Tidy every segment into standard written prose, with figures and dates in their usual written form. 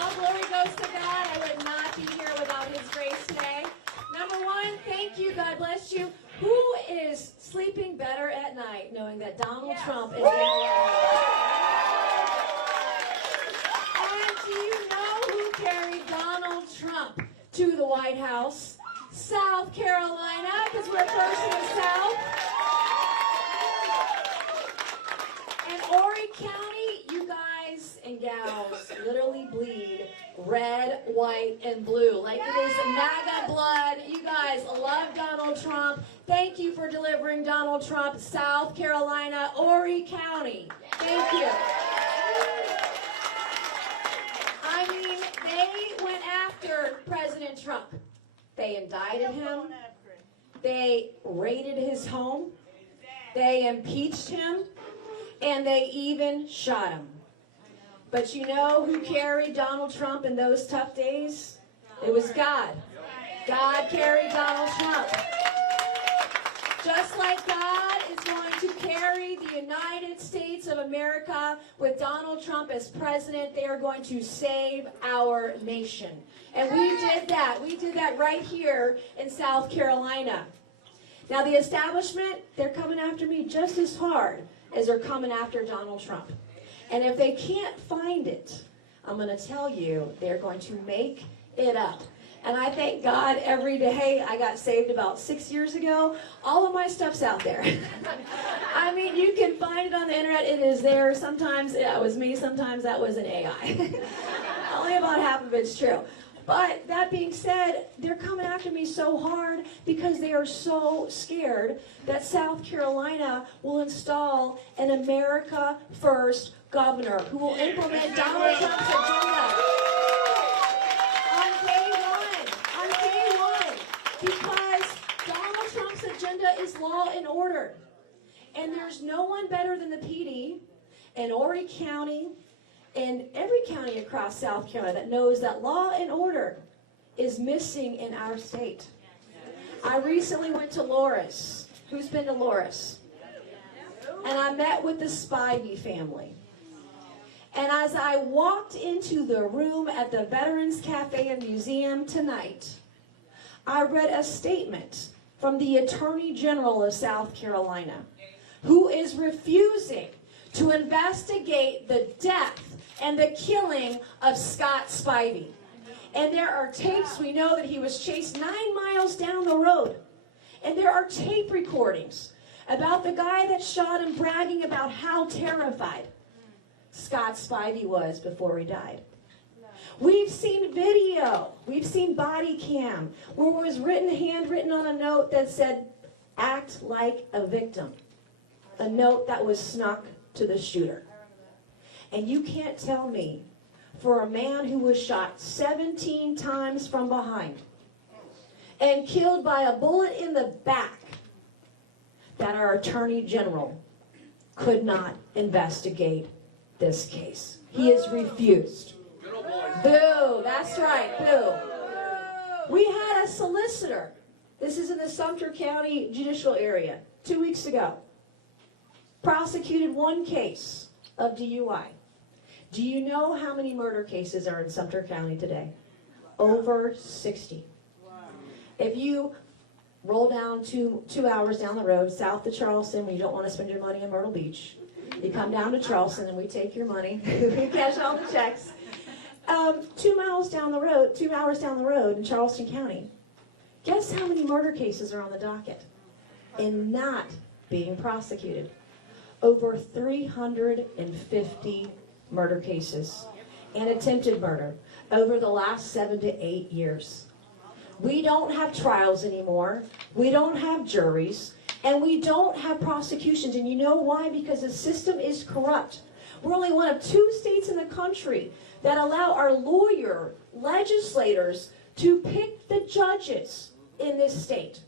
All glory goes to God. I would not be here without His grace today. Number one, thank you. God bless you. Who is sleeping better at night knowing that Donald Trump is in the White House? And do you know who carried Donald Trump to the White House? South Carolina, because we're first in the South. And Horry County, you guys and gals literally bleed red, white, and blue. Like it is MAGA blood. You guys love Donald Trump. Thank you for delivering Donald Trump, South Carolina, Horry County. Thank you. I mean, they went after President Trump. They indicted him. They raided his home. They impeached him. And they even shot him. But you know who carried Donald Trump in those tough days? It was God. God carried Donald Trump. Just like God is going to carry the United States of America with Donald Trump as president, they are going to save our nation. And we did that. We did that right here in South Carolina. Now the establishment, they're coming after me just as hard as they're coming after Donald Trump. And if they can't find it, I'm going to tell you, they're going to make it up. And I thank God every day. I got saved about 6 years ago. All of my stuff's out there. I mean, you can find it on the internet. It is there. Sometimes that was me. Sometimes that was an AI. Only about half of it's true. But that being said, they're coming after me so hard because they are so scared that South Carolina will install an America First governor who will implement Donald Trump's agenda. On day one, because Donald Trump's agenda is law and order. And there's no one better than the PD in Horry County and every county across South Carolina that knows that law and order is missing in our state. I recently went to Loris. Who's been to Loris? And I met with the Spivey family. And as I walked into the room at the Veterans Cafe and Museum tonight, I read a statement from the Attorney General of South Carolina, who is refusing to investigate the death and the killing of Scott Spivey. And there are tapes. We know that he was chased 9 miles down the road. And there are tape recordings about the guy that shot him bragging about how terrified Scott Spivey was before he died. We've seen video. We've seen body cam where it was handwritten on a note that said, "Act like a victim." A note that was snuck to the shooter. And you can't tell me, for a man who was shot 17 times from behind and killed by a bullet in the back, that our Attorney General could not investigate this case. He has refused. Boo, that's right, boo. We had a solicitor, this is in the Sumter County judicial area, 2 weeks ago, prosecuted one case of DUI. Do you know how many murder cases are in Sumter County today? Over 60. If you roll down two hours down the road, south of Charleston, when you don't want to spend your money in Myrtle Beach, you come down to Charleston and we take your money, we cash all the checks. 2 hours down the road in Charleston County, guess how many murder cases are on the docket and not being prosecuted? Over 350 murder cases and attempted murder over the last 7 to 8 years. We don't have trials anymore. We don't have juries. And we don't have prosecutions. And you know why? Because the system is corrupt. We're only one of 2 states in the country that allow our legislators to pick the judges in this state.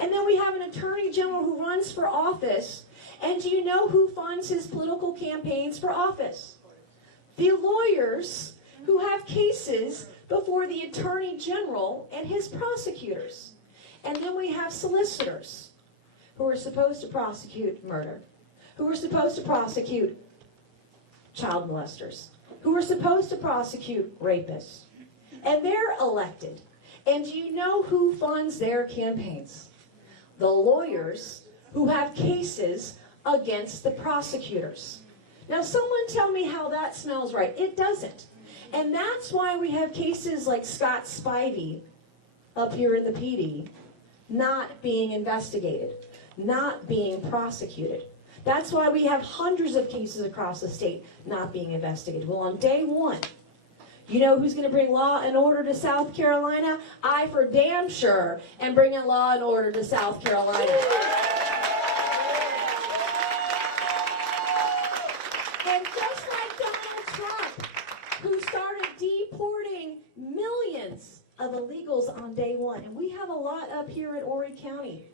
And then we have an attorney general who runs for office. And do you know who funds his political campaigns for office? The lawyers who have cases before the attorney general and his prosecutors. And then we have solicitors who are supposed to prosecute murder, who are supposed to prosecute child molesters. who are supposed to prosecute rapists. And they're elected. And do you know who funds their campaigns? The lawyers who have cases against the prosecutors. Now, someone tell me how that smells right. It doesn't. And that's why we have cases like Scott Spivey up here in the PD not being investigated, not being prosecuted. That's why we have hundreds of cases across the state not being investigated. Well, on day one, you know who's going to bring law and order to South Carolina? I for damn sure am bringing law and order to South Carolina. And just like Donald Trump, who started deporting millions of illegals on day one, and we have a lot up here at Horry County.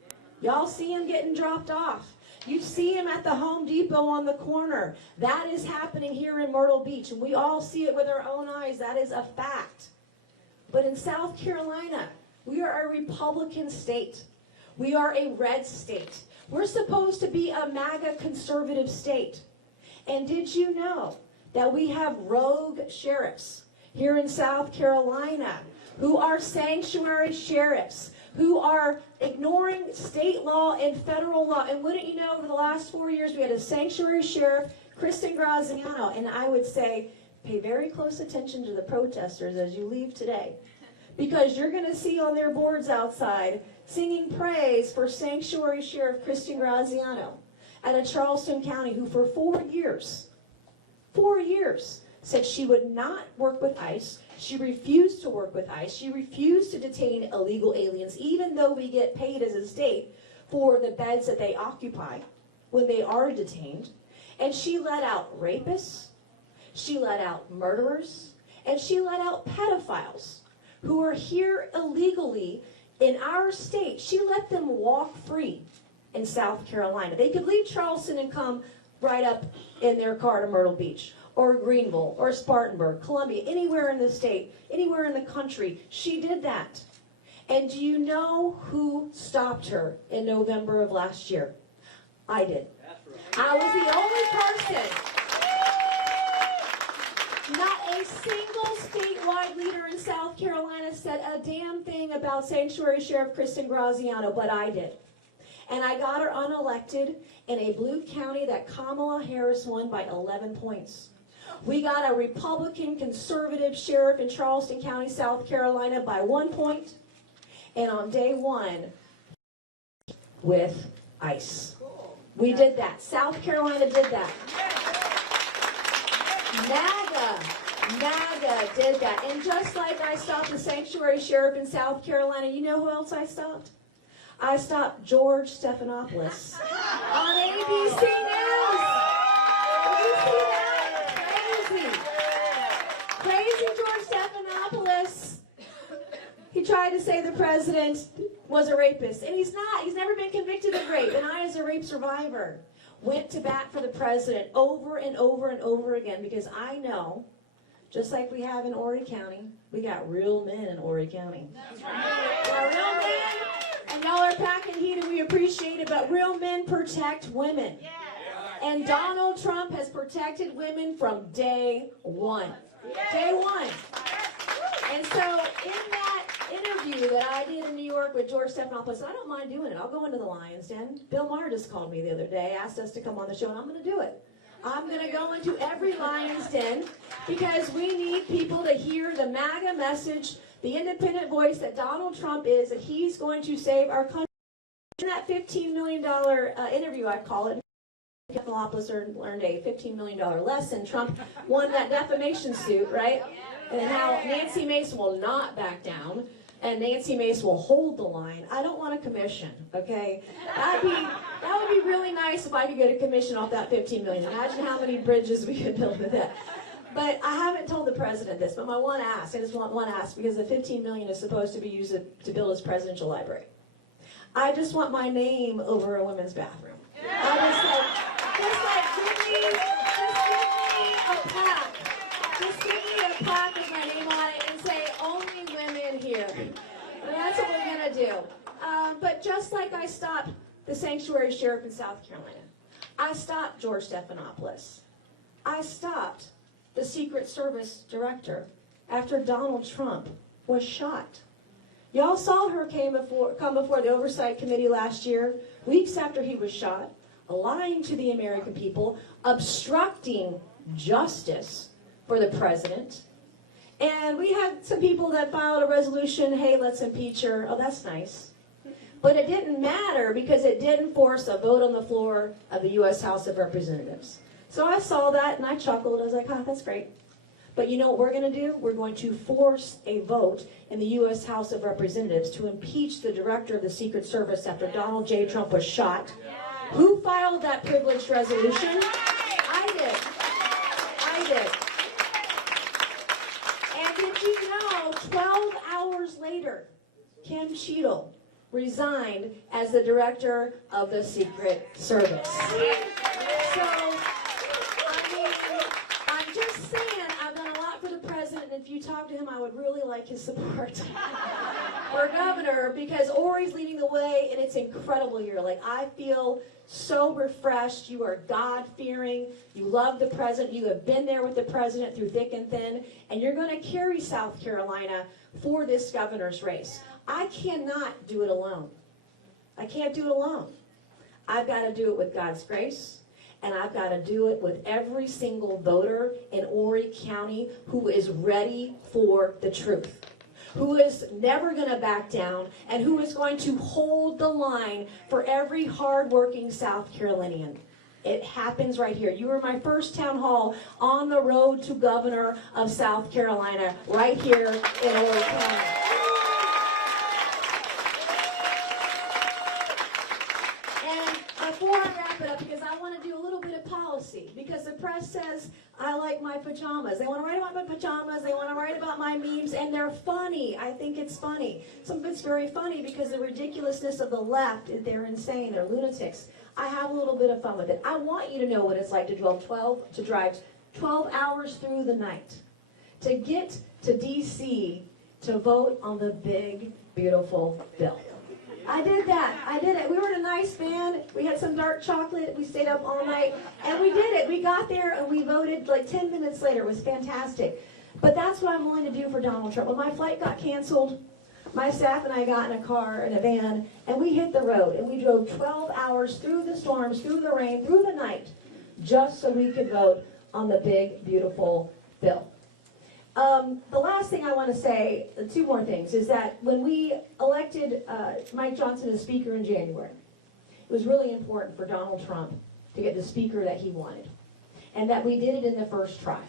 Y'all see him getting dropped off. You see him at the Home Depot on the corner. That is happening here in Myrtle Beach, and we all see it with our own eyes. That is a fact. But in South Carolina, we are a Republican state. We are a red state. We're supposed to be a MAGA conservative state. And did you know that we have rogue sheriffs here in South Carolina who are sanctuary sheriffs, who are ignoring state law and federal law? And wouldn't you know, over the last 4 years, we had a sanctuary sheriff, Kristen Graziano, and I would say, pay very close attention to the protesters as you leave today, because you're going to see on their boards outside singing praise for sanctuary sheriff Kristen Graziano out of Charleston County, who for 4 years, said she would not work with ICE. She refused to work with ICE. She refused to detain illegal aliens, even though we get paid as a state for the beds that they occupy when they are detained. And she let out rapists, she let out murderers, and she let out pedophiles who are here illegally in our state. She let them walk free in South Carolina. They could leave Charleston and come right up in their car to Myrtle Beach, or Greenville, or Spartanburg, Columbia, anywhere in the state, anywhere in the country. She did that. And do you know who stopped her in November of last year? I did. I was the only person. Not a single statewide leader in South Carolina said a damn thing about Sanctuary Sheriff Kristen Graziano, but I did. And I got her unelected in a blue county that Kamala Harris won by 11 points. We got a Republican conservative sheriff in Charleston County, South Carolina by 1 point. And on day one, with ICE. We did that. South Carolina did that. MAGA did that. And just like I stopped the sanctuary sheriff in South Carolina, you know who else I stopped? I stopped George Stephanopoulos on ABC News. Did you see that? Crazy George Stephanopoulos. He tried to say the president was a rapist, and he's not. He's never been convicted of rape. And I, as a rape survivor, went to bat for the president over and over and over again, because I know, just like we have in Horry County, we got real men in Horry County. That's right. We got real men, and y'all are packing heat, and we appreciate it, but real men protect women. Yeah. And Donald Trump has protected women from day one. Day one. And so in that interview that I did in New York with George Stephanopoulos, I don't mind doing it. I'll go into the Lion's Den. Bill Maher just called me the other day, asked us to come on the show, and I'm going to do it. I'm going to go into every Lion's Den, because we need people to hear the MAGA message, the independent voice that Donald Trump is, that he's going to save our country. In that $15 million interview, I call it, Stephanopoulos learned a $15 million lesson. Trump won that defamation suit, right? And how Nancy Mace will not back down, and Nancy Mace will hold the line. I don't want a commission, okay? That would be really nice if I could get a commission off that $15 million. Imagine how many bridges we could build with that. But I haven't told the president this, but my one ask, I just want one ask, because the $15 million is supposed to be used to build his presidential library. I just want my name over a women's bathroom. I just give me a plaque. Just give me a plaque with my name on it and say, only women here. And that's what we're going to do. But just like I stopped the sanctuary sheriff in South Carolina, I stopped George Stephanopoulos. I stopped the Secret Service director after Donald Trump was shot. Y'all saw her come before the Oversight Committee last year, weeks after he was shot, lying to the American people, obstructing justice for the president. And we had some people that filed a resolution, hey, let's impeach her. Oh, that's nice. But it didn't matter because it didn't force a vote on the floor of the U.S. House of Representatives. So I saw that and I chuckled. I was like, oh, that's great. But you know what we're going to do? We're going to force a vote in the U.S. House of Representatives to impeach the director of the Secret Service after Donald J. Trump was shot. Who filed that privileged resolution? I did. I did. And did you know, 12 hours later, Kim Cheadle resigned as the director of the Secret Service. So, I mean, I'm just saying, I've done a lot for the president, and if you talk to him, I would really like his support for governor, because Ori's leading the way, and it's incredible here. Like, I feel so refreshed. You are God-fearing. You love the president. You have been there with the president through thick and thin, and you're going to carry South Carolina for this governor's race. I cannot do it alone. I can't do it alone. I've got to do it with God's grace, and I've got to do it with every single voter in Horry County who is ready for the truth, who is never going to back down, and who is going to hold the line for every hardworking South Carolinian. It happens right here. You were my first town hall on the road to governor of South Carolina, right here in Horry County. Before I wrap it up, because I want to do a little bit of policy, because the press says I like my pajamas. They want to write about my pajamas, they want to write about my memes, and they're funny. I think it's funny. Some of it's very funny because the ridiculousness of the left, they're insane, they're lunatics. I have a little bit of fun with it. I want you to know what it's like to drive 12 hours through the night, to get to D.C. to vote on the big, beautiful bill. I did that. I did it. We were in a nice van. We had some dark chocolate. We stayed up all night. And we did it. We got there and we voted like 10 minutes later. It was fantastic. But that's what I'm willing to do for Donald Trump. When my flight got canceled, my staff and I got in a car, in a van, and we hit the road. And we drove 12 hours through the storms, through the rain, through the night, just so we could vote on the big, beautiful bill. The last thing I want to say, two more things, is that when we elected Mike Johnson as Speaker in January, it was really important for Donald Trump to get the Speaker that he wanted, and that we did it in the first try.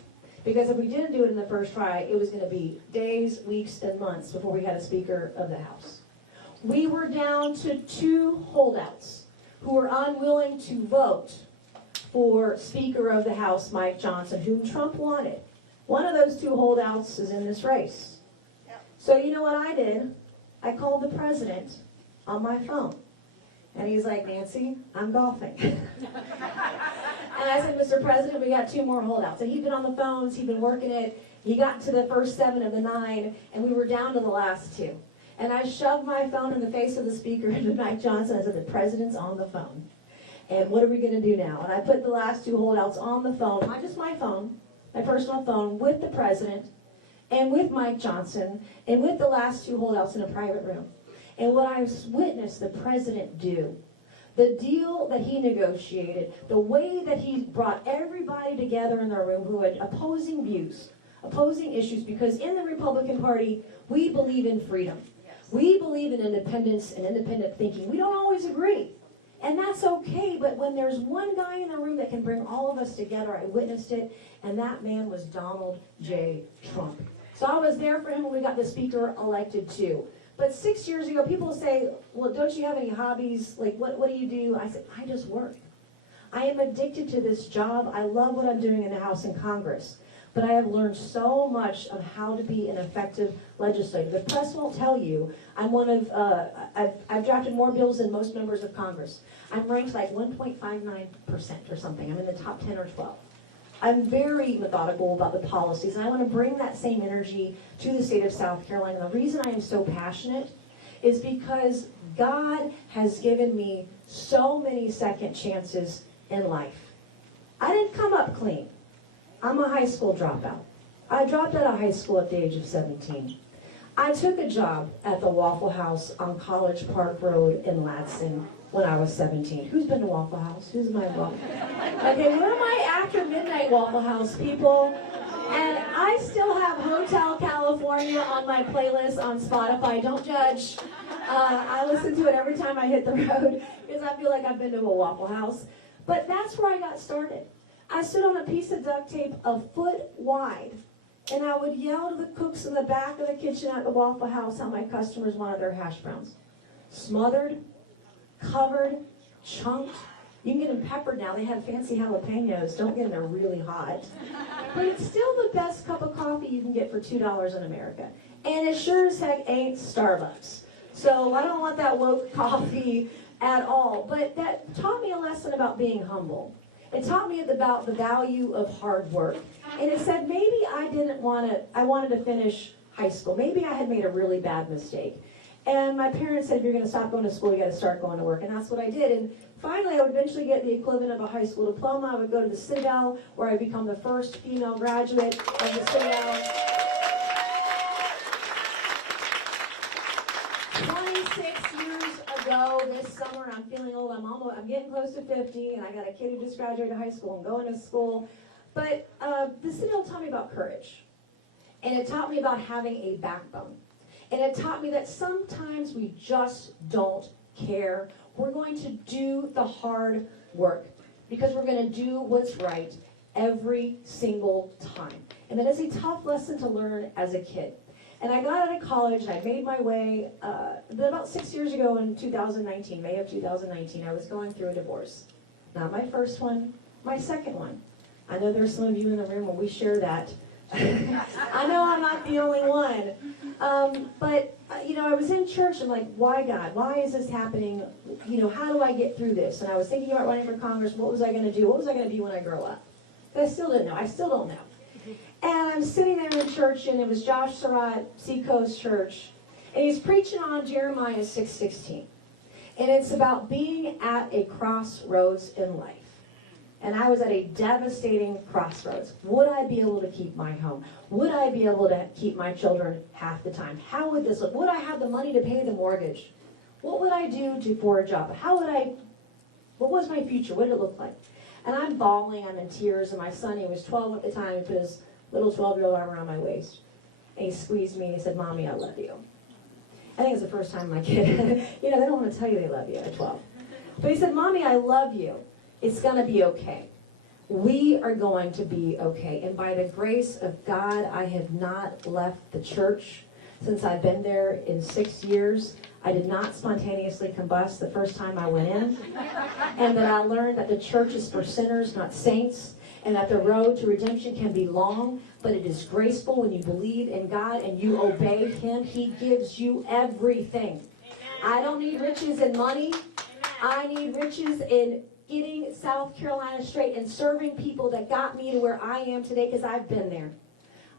Because if we didn't do it in the first try, it was going to be days, weeks, and months before we had a Speaker of the House. We were down to 2 holdouts who were unwilling to vote for Speaker of the House Mike Johnson, whom Trump wanted. One of those 2 holdouts is in this race. Yep. So you know what I did? I called the president on my phone. And he's like, Nancy, I'm golfing. And I said, Mr. President, we got 2 more holdouts. And he'd been on the phones, he'd been working it. He got to the first 7 of the 9, and we were down to the last 2. And I shoved my phone in the face of the Speaker, to Mike Johnson. I said, the president's on the phone. And what are we going to do now? And I put the last 2 holdouts on the phone, not just my phone, my personal phone, with the president and with Mike Johnson and with the last 2 holdouts in a private room. And what I witnessed the president do, the deal that he negotiated, the way that he brought everybody together in the room who had opposing views, opposing issues, because in the Republican Party, we believe in freedom. Yes. We believe in independence and independent thinking. We don't always agree. And that's okay, but when there's one guy in the room that can bring all of us together, I witnessed it, and that man was Donald J. Trump. So I was there for him when we got the Speaker elected too. But 6 years ago, people say, well, don't you have any hobbies? Like, what do you do? I said, I just work. I am addicted to this job. I love what I'm doing in the House and Congress. But I have learned so much of how to be an effective legislator. The press won't tell you. I'm one of, I've drafted more bills than most members of Congress. I'm ranked like 1.59% or something. I'm in the top 10 or 12. I'm very methodical about the policies, and I want to bring that same energy to the state of South Carolina. The reason I am so passionate is because God has given me so many second chances in life. I didn't come up clean. I'm a high school dropout. I dropped out of high school at the age of 17. I took a job at the Waffle House on College Park Road in Ladson when I was 17. Who's been to Waffle House? Who's my Waffle? Okay, where are my after midnight Waffle House people? And I still have Hotel California on my playlist on Spotify. Don't judge. I listen to it every time I hit the road because I feel like I've been to a Waffle House. But that's where I got started. I stood on a piece of duct tape a foot wide, and I would yell to the cooks in the back of the kitchen at the Waffle House how my customers wanted their hash browns. Smothered, covered, chunked. You can get them peppered now. They have fancy jalapenos. Don't get them, they're really hot. But it's still the best cup of coffee you can get for $2 in America. And it sure as heck ain't Starbucks. So I don't want that woke coffee at all. But that taught me a lesson about being humble. It taught me about the value of hard work. And it said maybe I wanted to finish high school. Maybe I had made a really bad mistake. And my parents said, if you're going to stop going to school, you got to start going to work. And that's what I did. And finally, I would eventually get the equivalent of a high school diploma. I would go to the Citadel, where I become the first female graduate of the Citadel. 26 years ago this summer, I'm feeling old. I'm getting close to 50, and I got a kid who just graduated high school and going to school. But the Citadel taught me about courage, and it taught me about having a backbone. And it taught me that sometimes we just don't care. We're going to do the hard work because we're going to do what's right every single time. And that is a tough lesson to learn as a kid. And I got out of college and I made my way, about 6 years ago in 2019, May of 2019, I was going through a divorce. Not my first one, my second one. I know there's some of you in the room when we share that. I know I'm not the only one. But I was in church and like, why God? Why is this happening? How do I get through this? And I was thinking about running for Congress. What was I going to do? What was I going to be when I grow up? But I still didn't know. I still don't know. And I'm sitting there in church, and it was Josh Surratt, Seacoast Church, and he's preaching on Jeremiah 6:16. And it's about being at a crossroads in life. And I was at a devastating crossroads. Would I be able to keep my home? Would I be able to keep my children half the time? How would this look? Would I have the money to pay the mortgage? What would I do for a job? What was my future? What did it look like? And I'm bawling, I'm in tears, and my son, he was 12 at the time, he put his little 12-year-old arm around my waist. And he squeezed me and he said, Mommy, I love you. I think it's the first time my kid, they don't want to tell you they love you at 12. But he said, Mommy, I love you. It's going to be okay. We are going to be okay. And by the grace of God, I have not left the church since I've been there in 6 years. I did not spontaneously combust the first time I went in. And that I learned that the church is for sinners, not saints. And that the road to redemption can be long, but it is graceful when you believe in God and you obey Him. He gives you everything. I don't need riches and money. I need riches in getting South Carolina straight and serving people that got me to where I am today, because I've been there.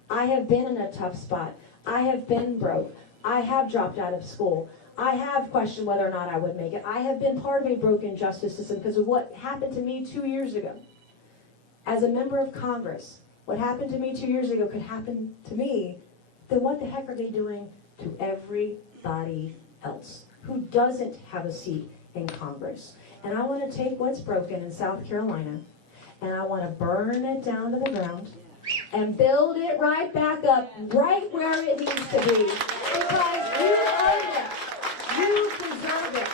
I have been in a tough spot. I have been broke. I have dropped out of school. I have questioned whether or not I would make it. I have been part of a broken justice system because of what happened to me 2 years ago. As a member of Congress, what happened to me 2 years ago could happen to me. Then what the heck are they doing to everybody else who doesn't have a seat in Congress? And I want to take what's broken in South Carolina, and I want to burn it down to the ground and build it right back up, right where it needs to be. Because you earned it. You deserve it.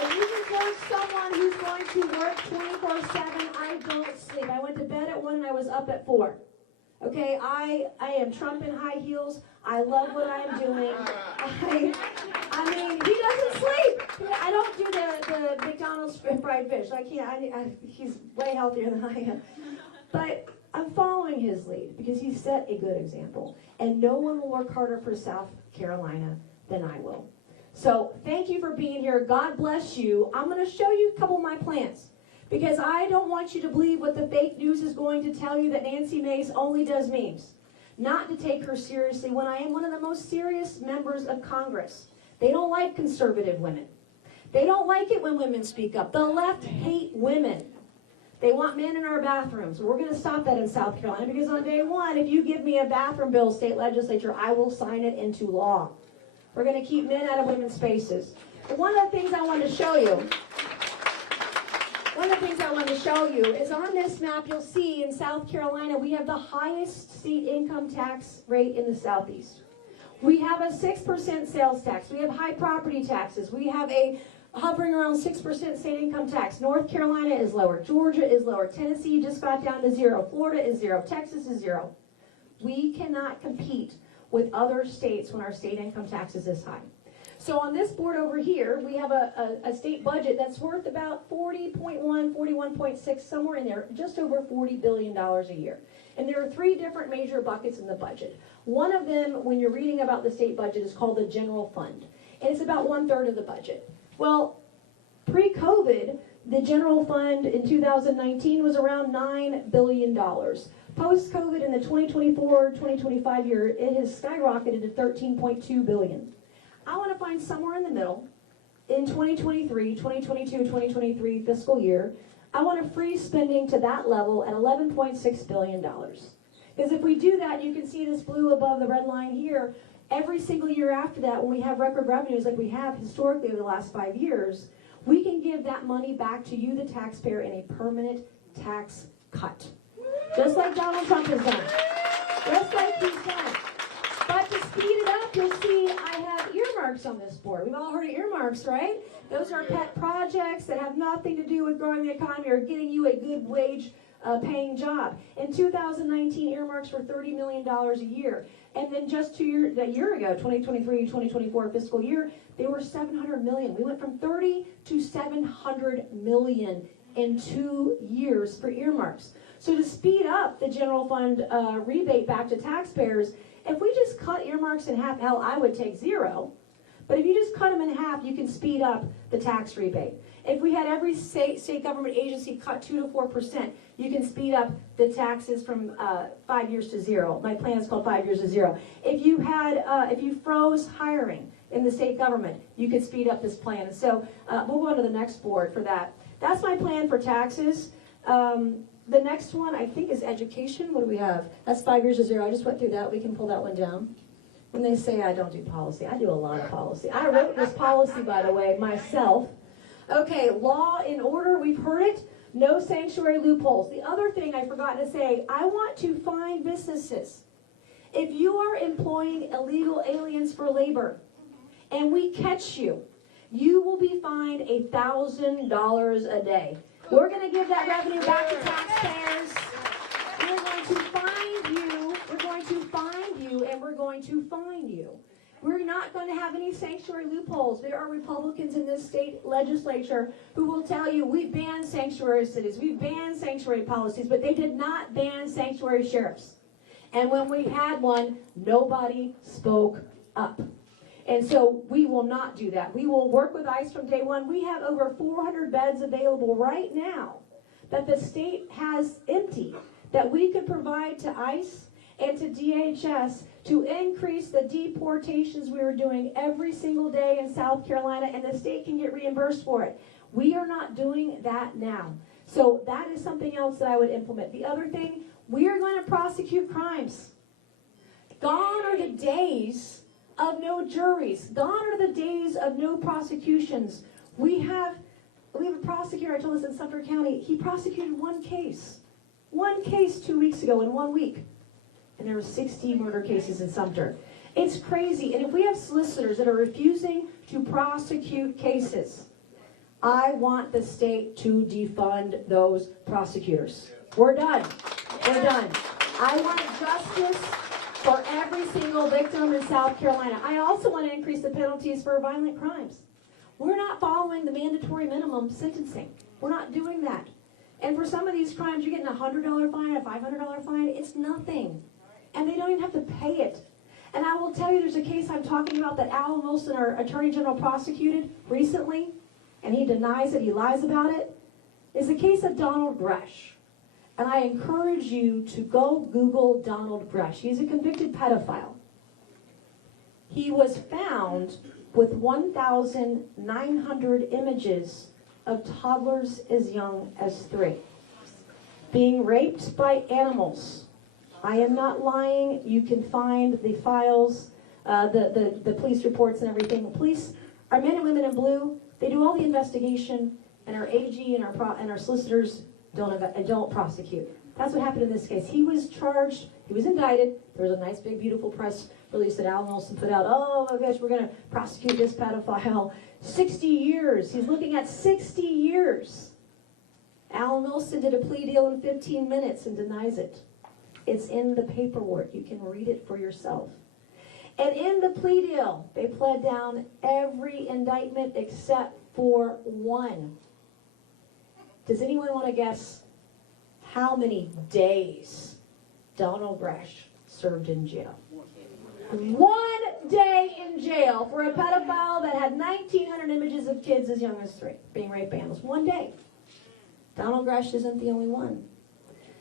And you deserve someone who's going to work 24/7. I don't sleep. I went to bed at 1 and I was up at 4. Okay, I am Trump in high heels. I love what I'm doing. I mean, he doesn't sleep. I don't do the McDonald's fried fish. I can't. He's way healthier than I am. But I'm following his lead because he set a good example. And no one will work harder for South Carolina than I will. So thank you for being here. God bless you. I'm going to show you a couple of my plans, because I don't want you to believe what the fake news is going to tell you, that Nancy Mace only does memes. Not to take her seriously when I am one of the most serious members of Congress. They don't like conservative women. They don't like it when women speak up. The left hate women. They want men in our bathrooms. We're going to stop that in South Carolina because on day one, if you give me a bathroom bill, state legislature, I will sign it into law. We're going to keep men out of women's spaces. But one of the things I want to show you, is on this map, you'll see in South Carolina, we have the highest state income tax rate in the Southeast. We have a 6% sales tax. We have high property taxes. We have a hovering around 6% state income tax. North Carolina is lower. Georgia is lower. Tennessee just got down to 0. Florida is 0. Texas is 0. We cannot compete with other states when our state income tax is this high. So on this board over here, we have a state budget that's worth about 40.1, 41.6, somewhere in there, just over $40 billion a year. And there are three different major buckets in the budget. One of them, when you're reading about the state budget, is called the general fund. And it's about 1/3 of the budget. Well, pre-COVID, the general fund in 2019 was around $9 billion. Post-COVID, in the 2024-2025 year, it has skyrocketed to $13.2 billion. I want to find somewhere in the middle, in 2023 fiscal year, I want to freeze spending to that level at $11.6 billion. Because if we do that, you can see this blue above the red line here, every single year after that, when we have record revenues like we have historically over the last 5 years, we can give that money back to you, the taxpayer, in a permanent tax cut. Just like Donald Trump has done. Just like he's done. But to speed it up, you'll see I have earmarks on this board. We've all heard of earmarks, right? Those are pet projects that have nothing to do with growing the economy or getting you a good wage paying job. In 2019, earmarks were $30 million a year. And then just a year ago, 2023-2024 fiscal year, they were $700 million. We went from 30 to $700 million in 2 years for earmarks. So to speed up the general fund rebate back to taxpayers, if we just cut earmarks in half, hell, I would take 0. But if you just cut them in half, you can speed up the tax rebate. If we had every state government agency cut 2 to 4%, you can speed up the taxes from 5 years to 0. My plan is called 5 years to 0. If you froze hiring in the state government, you could speed up this plan. And so we'll go on to the next board for that. That's my plan for taxes. The next one, I think, is education. What do we have? That's 5 years to 0. I just went through that. We can pull that one down. When they say I don't do policy, I do a lot of policy. I wrote this policy, by the way, myself. Okay, law and order, we've heard it. No sanctuary loopholes. The other thing I forgot to say, I want to fine businesses. If you are employing illegal aliens for labor and we catch you, you will be fined $1,000 a day. We're going to give that revenue back to taxpayers. We're going to find you. We're going to find you, and we're going to fine you. We're not going to have any sanctuary loopholes. There are Republicans in this state legislature who will tell you we've banned sanctuary cities, we've banned sanctuary policies, but they did not ban sanctuary sheriffs. And when we had one, nobody spoke up. And so we will not do that. We will work with ICE from day one. We have over 400 beds available right now that the state has empty that we could provide to ICE and to DHS to increase the deportations we are doing every single day in South Carolina, and the state can get reimbursed for it. We are not doing that now. So that is something else that I would implement. The other thing, we are going to prosecute crimes. Gone are the days of no juries. Gone are the days of no prosecutions. We have a prosecutor, I told us in Sumter County, he prosecuted one case 2 weeks ago in 1 week. And there were 60 murder cases in Sumter. It's crazy. And if we have solicitors that are refusing to prosecute cases, I want the state to defund those prosecutors. We're done. We're done. I want justice for every single victim in South Carolina. I also want to increase the penalties for violent crimes. We're not following the mandatory minimum sentencing. We're not doing that. And for some of these crimes, you're getting a $100 fine, a $500 fine. It's nothing. And they don't even have to pay it. And I will tell you, there's a case I'm talking about that Al Wilson, our Attorney General, prosecuted recently, and he denies it, he lies about it, is the case of D.O.G.E. And I encourage you to go Google D.O.G.E. He's a convicted pedophile. He was found with 1,900 images of toddlers as young as 3. being raped by animals. I am not lying. You can find the files, the police reports and everything. The police, our men and women in blue, they do all the investigation, and our AG and our solicitors don't prosecute. That's what happened in this case. He was charged, he was indicted. There was a nice big beautiful press release that Alan Olson put out. Oh my gosh, we're going to prosecute this pedophile. 60 years. He's looking at 60 years. Alan Olson did a plea deal in 15 minutes and denies it. It's in the paperwork. You can read it for yourself. And in the plea deal, they pled down every indictment except for one. Does anyone want to guess how many days Donald Gresh served in jail? 1 day in jail for a pedophile that had 1,900 images of kids as young as 3 being raped by animals. 1 day. Donald Gresh isn't the only one.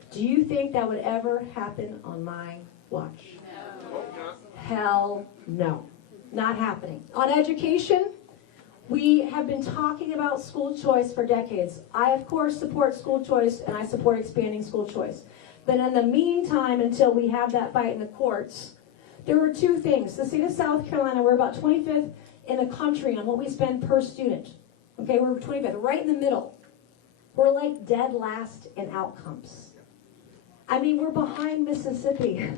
Do you think that would ever happen on my watch? No. Hell no. Not happening. On education, we have been talking about school choice for decades. I, of course, support school choice, and I support expanding school choice. But in the meantime, until we have that fight in the courts, there were 2 things. The state of South Carolina, we're about 25th in the country on what we spend per student. Okay, we're 25th, right in the middle. We're like dead last in outcomes. I mean, we're behind Mississippi.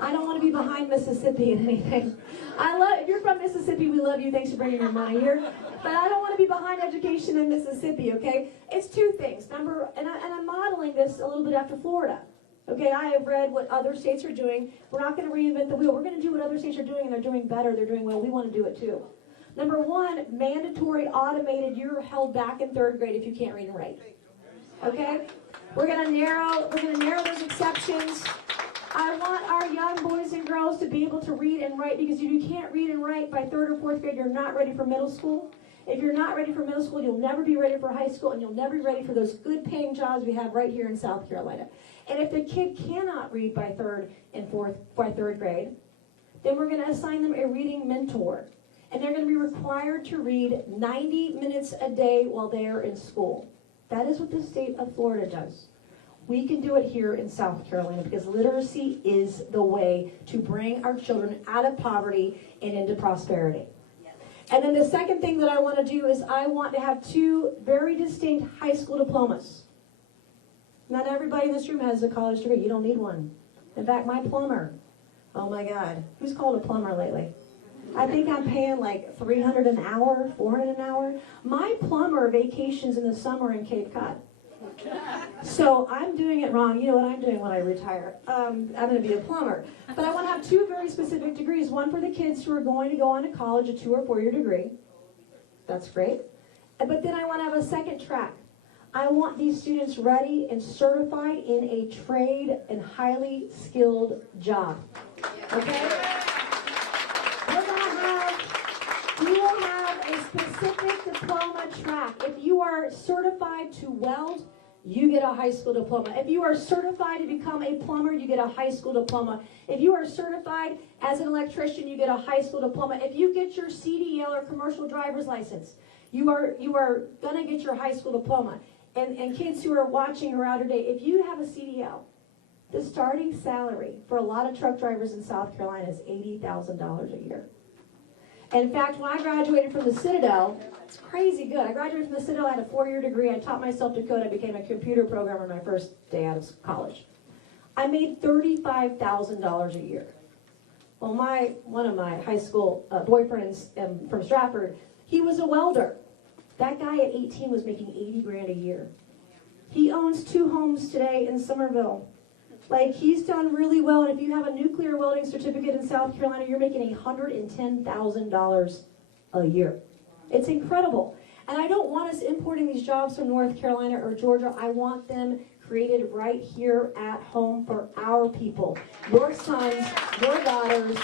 I don't want to be behind Mississippi in anything. If you're from Mississippi, we love you. Thanks for bringing your money here. But I don't want to be behind education in Mississippi, okay? It's 2 things. And I'm modeling this a little bit after Florida. Okay, I have read what other states are doing. We're not going to reinvent the wheel. We're going to do what other states are doing, and they're doing better. They're doing well. We want to do it too. Number 1, mandatory automated. You're held back in 3rd grade if you can't read and write. Okay? We're going to narrow those exceptions. I want our young boys and girls to be able to read and write, because if you can't read and write by 3rd or 4th grade, you're not ready for middle school. If you're not ready for middle school, you'll never be ready for high school, and you'll never be ready for those good paying jobs we have right here in South Carolina. And if the kid cannot read by 3rd grade, then we're going to assign them a reading mentor. And they're going to be required to read 90 minutes a day while they are in school. That is what the state of Florida does. We can do it here in South Carolina, because literacy is the way to bring our children out of poverty and into prosperity. And then the second thing that I want to do is I want to have 2 very distinct high school diplomas. Not everybody in this room has a college degree. You don't need one. In fact, my plumber, oh my God, who's called a plumber lately? I think I'm paying like $300 an hour, $400 an hour. My plumber vacations in the summer in Cape Cod. So I'm doing it wrong. You know what I'm doing when I retire? I'm going to be a plumber. But I want to have 2 very specific degrees. One for the kids who are going to go on to college, a 2 or 4 year degree. That's great. But then I want to have a second track. I want these students ready and certified in a trade and highly skilled job. Okay? We will have a specific diploma track. If you are certified to weld, you get a high school diploma. If you are certified to become a plumber, you get a high school diploma. If you are certified as an electrician, you get a high school diploma. If you get your CDL or commercial driver's license, you are going to get your high school diploma. And kids who are watching around today, if you have a CDL, the starting salary for a lot of truck drivers in South Carolina is $80,000 a year. In fact, when I graduated from the Citadel, it's crazy good. I graduated from the Citadel, I had a 4-year degree. I taught myself to code. I became a computer programmer my first day out of college. I made $35,000 a year. Well, one of my high school boyfriends from Stratford, he was a welder. That guy at 18 was making $80 grand a year. He owns 2 homes today in Somerville. Like, he's done really well, and if you have a nuclear welding certificate in South Carolina, you're making $110,000 a year. It's incredible. And I don't want us importing these jobs from North Carolina or Georgia. I want them created right here at home for our people. Your sons, your daughters,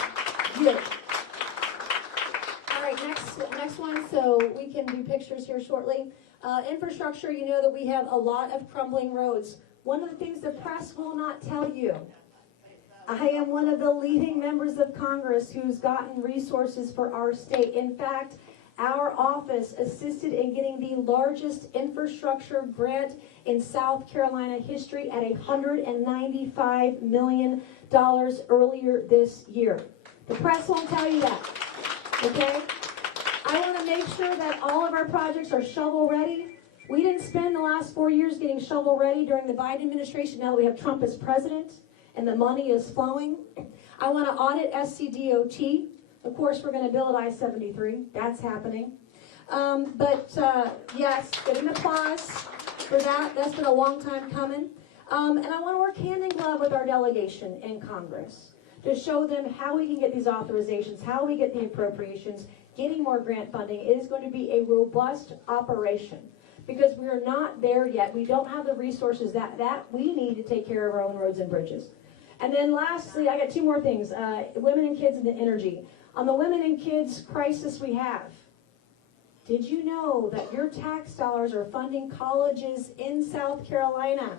you. All right, next one, so we can do pictures here shortly. Infrastructure, you know that we have a lot of crumbling roads. One of the things the press will not tell you, I am one of the leading members of Congress who's gotten resources for our state. In fact, our office assisted in getting the largest infrastructure grant in South Carolina history at $195 million earlier this year. The press won't tell you that, okay? I want to make sure that all of our projects are shovel ready. We didn't spend the last 4 years getting shovel ready during the Biden administration. Now that we have Trump as president and the money is flowing, I want to audit SCDOT. Of course, we're going to build I-73. That's happening. Yes, getting applause for that. That's been a long time coming. And I want to work hand in glove with our delegation in Congress to show them how we can get these authorizations, how we get the appropriations, getting more grant funding. It is going to be a robust operation because we are not there yet. We don't have the resources that we need to take care of our own roads and bridges. And then lastly, I got two more things. Women and kids and the energy. On the women and kids crisis we have, did you know that your tax dollars are funding colleges in South Carolina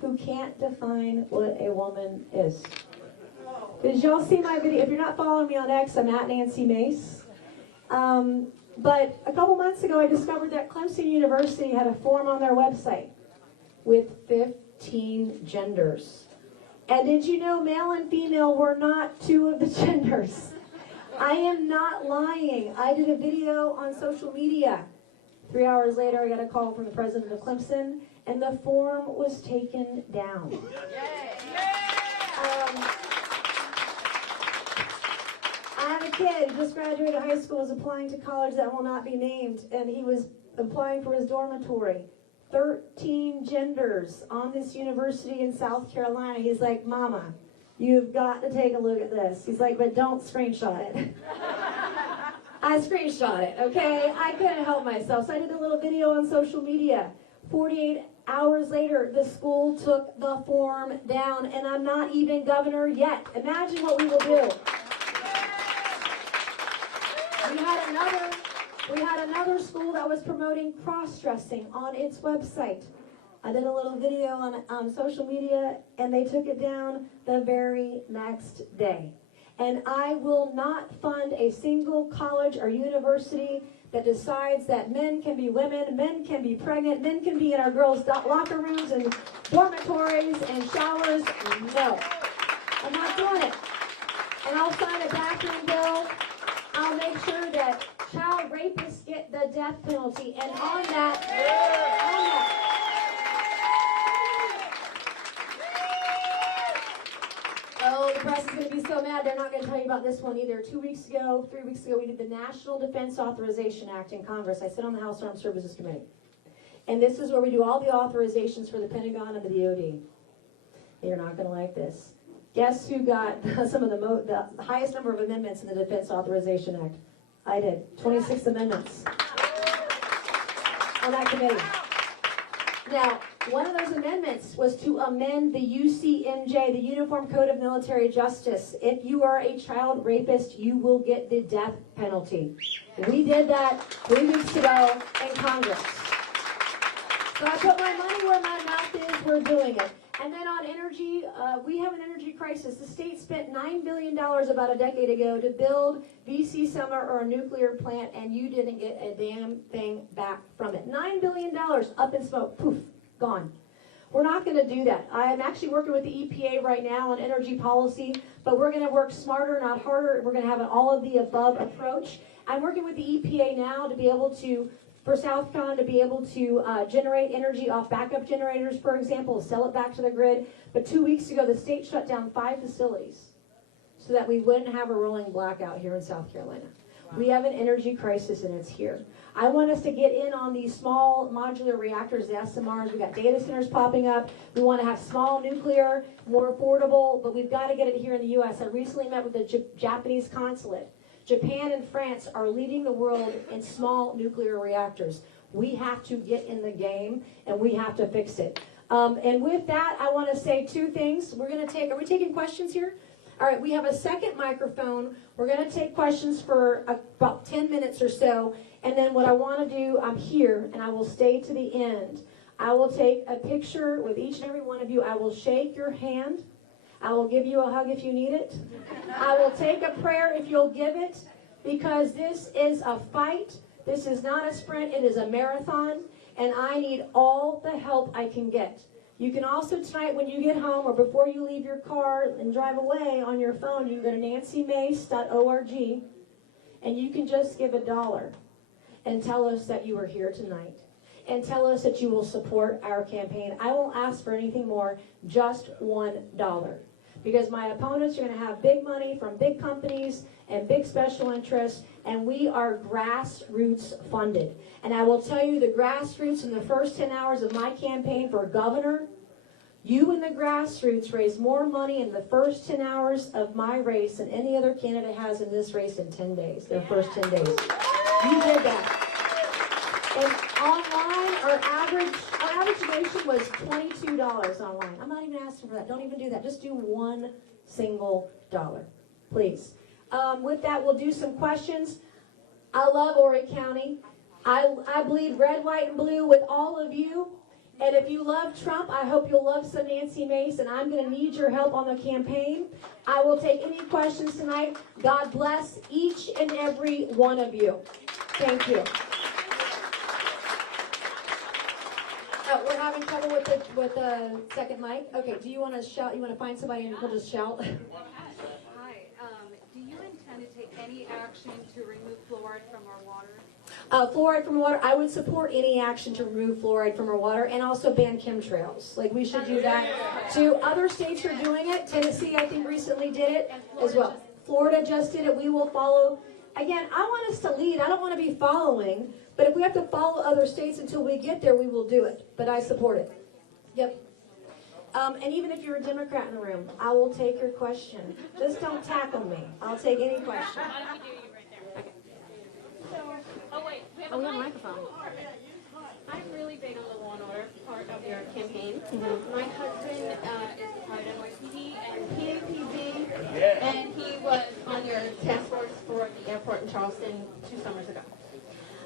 who can't define what a woman is? Did y'all see my video? If you're not following me on X, I'm at Nancy Mace. But a couple months ago, I discovered that Clemson University had a form on their website with 15 genders. And did you know male and female were not two of the genders? I am not lying. I did a video on social media. 3 hours later, I got a call from the president of Clemson, and the form was taken down. I have a kid who just graduated high school, is applying to college that will not be named, and he was applying for his dormitory. 13 genders on this university in South Carolina. He's like, Mama, you've got to take a look at this. He's like, but don't screenshot it. I screenshot it, okay? I couldn't help myself. So I did a little video on social media. 48 hours later, the school took the form down, and I'm not even governor yet. Imagine what we will do. We had another school that was promoting cross-dressing on its website. I did a little video on social media, and they took it down the very next day. And I will not fund a single college or university that decides that men can be women, men can be pregnant, men can be in our girls' locker rooms and dormitories and showers. No, I'm not doing it. And I'll sign a bathroom bill. I'll make sure that child rapists get the death penalty. And on that, oh, the press is going to be so mad. They're not going to tell you about this one either. 3 weeks ago, we did the National Defense Authorization Act in Congress. I sit on the House Armed Services Committee. And this is where we do all the authorizations for the Pentagon and the D.O.G.E. You're not going to like this. Guess who got some of the highest number of amendments in the Defense Authorization Act? I did. 26 amendments on that committee. Now, one of those amendments was to amend the UCMJ, the Uniform Code of Military Justice. If you are a child rapist, you will get the death penalty. We did that 3 weeks ago in Congress. So I put my money where my mouth is. We're doing it. And then on energy, we have an energy crisis. The state spent $9 billion about a decade ago to build VC Summer or a nuclear plant, and you didn't get a damn thing back from it. $9 billion up in smoke, poof, gone. We're not going to do that. I'm actually working with the EPA right now on energy policy, but we're going to work smarter, not harder. We're going to have an all-of-the-above approach. I'm working with the EPA now to be able to, for South Carolina, to be able to generate energy off backup generators, for example, sell it back to the grid. But 2 weeks ago, the state shut down 5 facilities so that we wouldn't have a rolling blackout here in South Carolina. Wow. We have an energy crisis, and it's here. I want us to get in on these small modular reactors, the SMRs. We've got data centers popping up. We want to have small nuclear, more affordable, but we've got to get it here in the U.S. I recently met with the Japanese consulate. Japan and France are leading the world in small nuclear reactors. We have to get in the game, and we have to fix it. And with that, I want to say 2 things. We're going to take, are we taking questions here? All right, we have a second microphone. We're going to take questions for about 10 minutes or so. And then what I want to do, I'm here, and I will stay to the end. I will take a picture with each and every one of you. I will shake your hand. I will give you a hug if you need it. I will take a prayer if you'll give it, because this is a fight This is not a sprint, it is a marathon, and I need all the help I can get. You can also tonight when you get home or before you leave your car and drive away on your phone, you can go to nancymace.org and you can just give $1 and tell us that you are here tonight. And tell us that you will support our campaign. I won't ask for anything more, just $1. Because my opponents are going to have big money from big companies and big special interests, and we are grassroots funded. And I will tell you, the grassroots in the first 10 hours of my campaign for governor, you and the grassroots raised more money in the first 10 hours of my race than any other candidate has in this race in 10 days, their first 10 days. You did that. And online, our average donation was $22 online. I'm not even asking for that. Don't even do that. Just do $1 single, please. With that, we'll do some questions. I love Horry County. I bleed red, white, and blue with all of you. And if you love Trump, I hope you'll love some Nancy Mace, and I'm going to need your help on the campaign. I will take any questions tonight. God bless each and every one of you. Thank you. Oh, we're having trouble with the second mic. Okay, do you want to shout? You want to find somebody and we'll just shout? Hi. Do you intend to take any action to remove fluoride from our water? Fluoride from water, I would support any action to remove fluoride from our water and also ban chemtrails. Like, we should do that too. Other states are doing it. Tennessee, I think, recently did it as well. Florida just did it. We will follow. Again, I want us to lead. I don't want to be following. But if we have to follow other states until we get there, we will do it. But I support it. Yep. And even if you're a Democrat in the room, I will take your question. Just don't tackle me. I'll take any question. Okay. Oh, wait. We have a microphone. I'm really big on the law and order part of your campaign. My husband is part of NYPD and PAPD, and he was on your task force for the airport in Charleston 2 summers ago.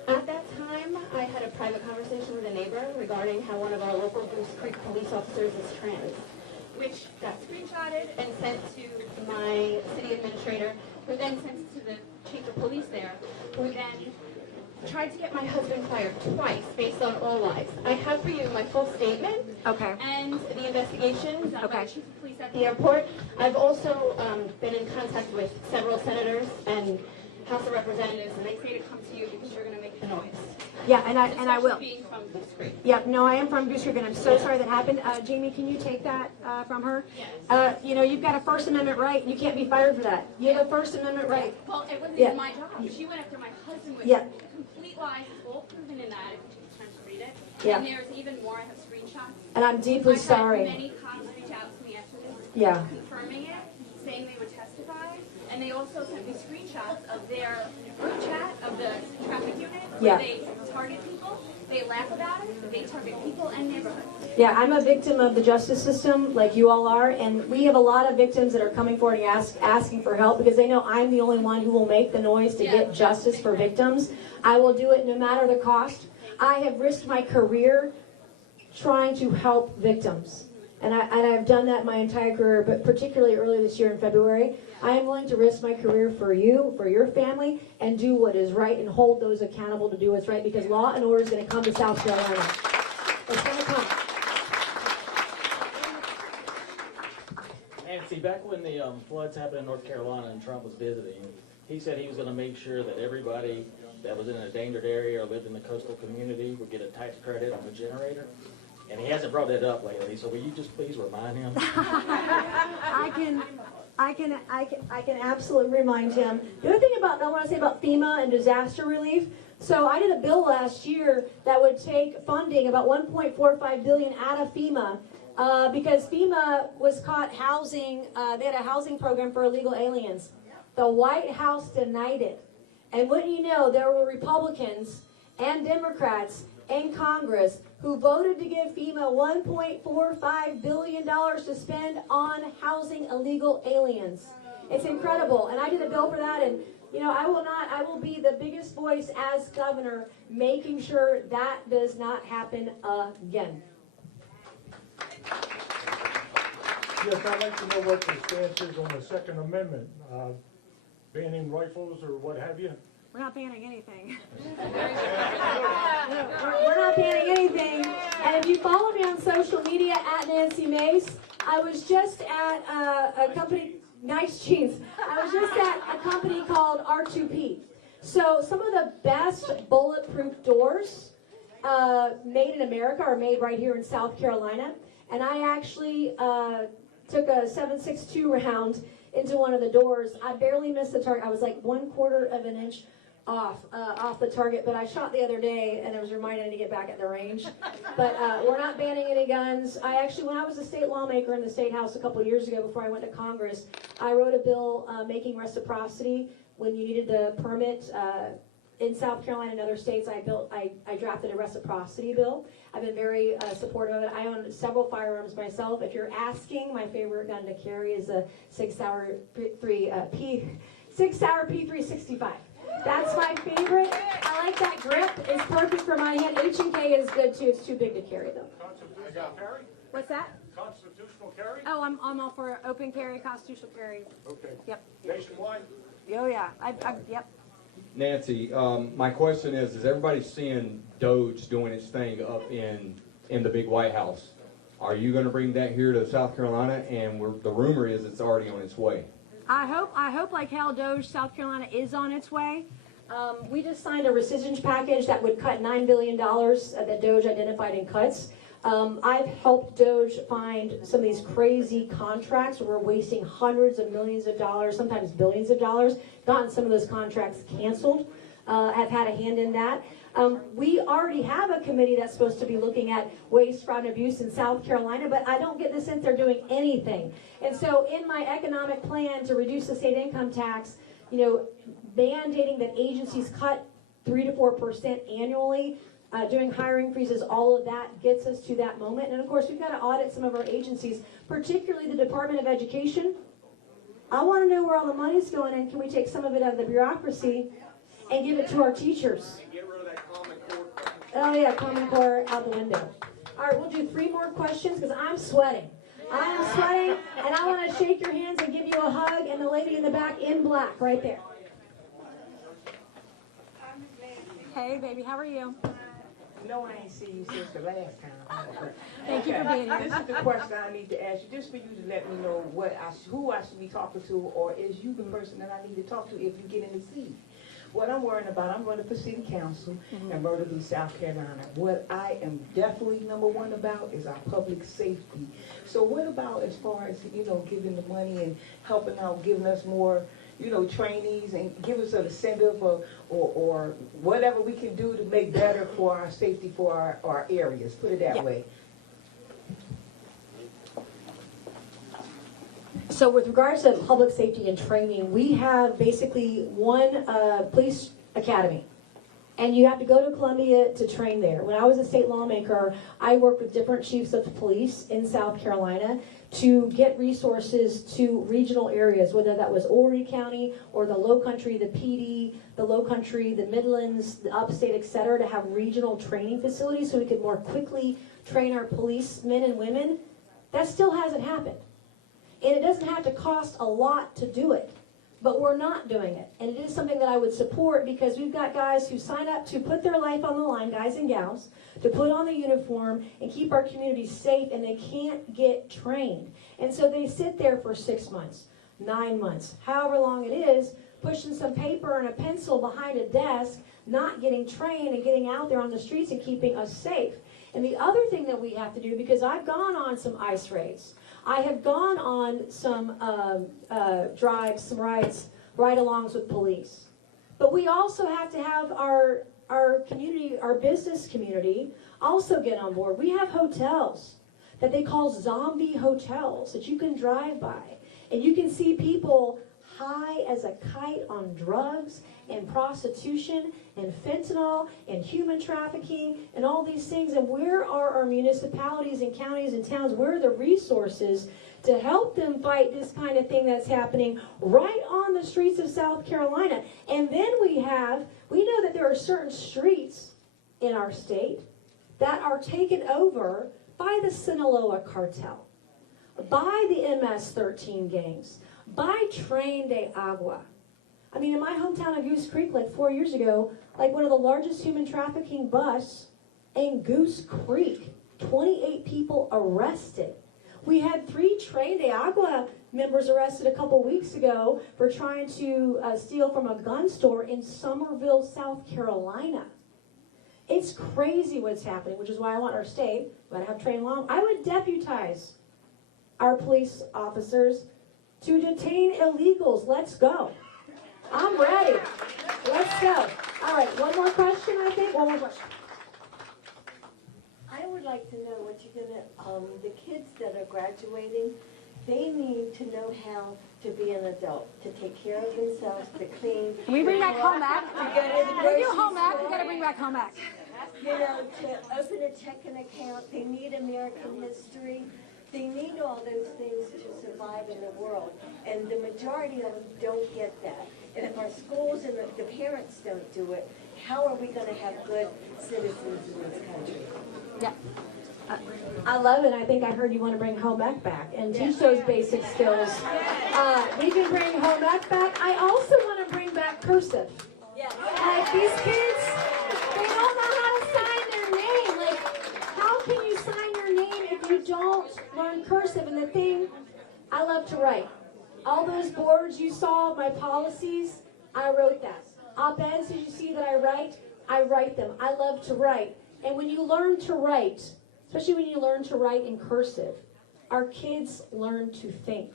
At that time, I had a private conversation with a neighbor regarding how one of our local Goose Creek police officers is trans, which got screenshotted and sent to my city administrator, who then sent it to the chief of police there, who then tried to get my husband fired twice based on all lies. I have for you my full statement and the investigation done by the chief of police at the airport. I've also been in contact with several senators and House of Representatives, and they say to come to you because you're going to make the noise. Yeah, and I will. Being from Goose Creek. Yeah, no, I am from Goose Creek, and I'm so sorry that happened. Jamie, can you take that from her? Yes. You know, you've got a First Amendment right, and you can't be fired for that. You have a First Amendment right. Well, it wasn't even my job. She went after my husband with complete lies. It's all proven in that. If you take the time to read it. Yeah. And there's even more. I have screenshots. And I'm deeply sorry. I had many cops reach out to me after this, confirming it, saying they would testify. And they also sent me screenshots of their group chat of the traffic unit where they target people, they laugh about it, they target people and neighborhoods. Yeah, I'm a victim of the justice system like you all are, and we have a lot of victims that are coming forward and asking for help because they know I'm the only one who will make the noise to get justice for victims. I will do it no matter the cost. I have risked my career trying to help victims. And I've done that my entire career, but particularly early this year in February. I am willing to risk my career for you, for your family, and do what is right and hold those accountable to do what's right because law and order is going to come to South Carolina. It's going to come. Nancy, back when the floods happened in North Carolina and Trump was visiting, he said he was going to make sure that everybody that was in an endangered area or lived in the coastal community would get a tax credit on the generator. And he hasn't brought that up lately, so will you just please remind him? I can absolutely remind him. The other thing about I want to say about FEMA and disaster relief. So I did a bill last year that would take funding about $1.45 billion out of FEMA because FEMA was caught housing. They had a housing program for illegal aliens. The White House denied it, and wouldn't you know, there were Republicans and Democrats in Congress who voted to give FEMA $1.45 billion to spend on housing illegal aliens. It's incredible. And I did a bill for that, and you know, I will be the biggest voice as governor making sure that does not happen again. Yes, I'd like to know what the stance is on the Second Amendment, banning rifles or what have you. We're not banning anything. We're not banning anything. And if you follow me on social media at Nancy Mace, I was just at a company, nice jeans. I was just at a company called R2P. So some of the best bulletproof doors made in America are made right here in South Carolina. And I actually took a 7.62 round into one of the doors. I barely missed the target. I was like 1/4 of an inch off the target, but I shot the other day and I was reminded to get back at the range. But we're not banning any guns. I actually, when I was a state lawmaker in the State House a couple of years ago before I went to Congress, I wrote a bill making reciprocity when you needed the permit in South Carolina and other states. I drafted a reciprocity bill. I've been very supportive of it. I own several firearms myself. If you're asking, my favorite gun to carry is a Sig Sauer P365. That's my favorite. I like that grip. It's perfect for my hand. H&K is good too. It's too big to carry though. Constitutional carry? What's that? Constitutional carry? Oh, I'm all for open carry, constitutional carry. Okay. Yep. Nationwide? Oh yeah. Yep. Nancy, my question is everybody seeing DOGE doing its thing up in the big White House? Are you going to bring that here to South Carolina? And the rumor is it's already on its way. I hope like hell DOGE South Carolina is on its way. We just signed a rescission package that would cut $9 billion that DOGE identified in cuts. I've helped DOGE find some of these crazy contracts where we're wasting hundreds of millions of dollars, sometimes billions of dollars, gotten some of those contracts canceled, have had a hand in that. We already have a committee that's supposed to be looking at waste, fraud, and abuse in South Carolina, but I don't get the sense they're doing anything. And so in my economic plan to reduce the state income tax, mandating that agencies cut 3 to 4% annually, doing hiring freezes, all of that gets us to that moment. And of course, we've got to audit some of our agencies, particularly the Department of Education. I want to know where all the money's going and can we take some of it out of the bureaucracy and give it to our teachers. Get rid of that Common Core. Oh yeah, Common Core out the window. All right, we'll do 3 more questions because I'm sweating. I am sweating, and I want to shake your hands and give you a hug, and the lady in the back in black right there. Hey baby, how are you? No, I ain't seen you since the last time. Thank you for being here. This is the question I need to ask you, just for you to let me know who I should be talking to, or is you the person that I need to talk to if you get in the seat. What I'm worrying about, I'm running for city council in Myrtle Beach, South Carolina. What I am definitely #1 about is our public safety. So what about as far as, giving the money and helping out, giving us more, trainees and give us an incentive or whatever we can do to make better for our safety for our areas, put it that way. So with regards to public safety and training, we have basically one police academy. And you have to go to Columbia to train there. When I was a state lawmaker, I worked with different chiefs of police in South Carolina to get resources to regional areas, whether that was Horry County or the Low Country, the PD, the Low Country, the Midlands, the Upstate, etc., to have regional training facilities so we could more quickly train our policemen and women. That still hasn't happened. And it doesn't have to cost a lot to do it. But we're not doing it. And it is something that I would support because we've got guys who sign up to put their life on the line, guys and gals, to put on the uniform and keep our communities safe, and they can't get trained. And so they sit there for 6 months, 9 months, however long it is, pushing some paper and a pencil behind a desk, not getting trained and getting out there on the streets and keeping us safe. And the other thing that we have to do, because I've gone on some ICE raids, I have gone on some drives, some rides, ride-alongs with police. But we also have to have our community, our business community, also get on board. We have hotels that they call zombie hotels that you can drive by. And you can see people high as a kite on drugs and prostitution and fentanyl and human trafficking and all these things. And where are our municipalities and counties and towns? Where are the resources to help them fight this kind of thing that's happening right on the streets of South Carolina? And then we know that there are certain streets in our state that are taken over by the Sinaloa cartel, by the MS-13 gangs, by Tren de Agua, I mean, in my hometown of Goose Creek, like 4 years ago, like one of the largest human trafficking busts in Goose Creek, 28 people arrested. We had 3 Tren de Agua members arrested a couple weeks ago for trying to steal from a gun store in Summerville, South Carolina. It's crazy what's happening, which is why I want our state, we want to have trained law. I would deputize our police officers to detain illegals. Let's go. I'm ready. Let's go. All right, one more question, I think. One more question. I would like to know what you're gonna, the kids that are graduating, they need to know how to be an adult, to take care of themselves, to clean. Can we bring back home ec? To go to the We grocery do home ec. store, We gotta bring back home ec. you know, to open a checking account. They need American history. They need all those things to survive in the world. And the majority of them don't get that. And if our schools and the parents don't do it, how are we gonna have good citizens in this country? Yeah. I love it. I think I heard you want to bring home ec back and teach those basic skills. We can bring home ec back. I also want to bring back cursive. Like these kids, they don't know how to sign their name. Like, how can you sign your name if you don't learn cursive? And the thing, I love to write. All those boards you saw, my policies, I wrote that. Op-eds, did you see that I write them. I love to write. And when you learn to write, especially when you learn to write in cursive, our kids learn to think.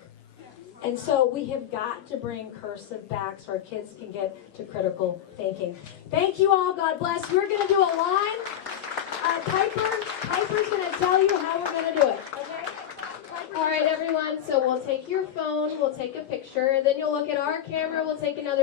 And so we have got to bring cursive back so our kids can get to critical thinking. Thank you all. God bless. We're going to do a line. Piper's going to tell you how we're going to do it. Okay? All right, everyone. So we'll take your phone. We'll take a picture. Then you'll look at our camera. We'll take another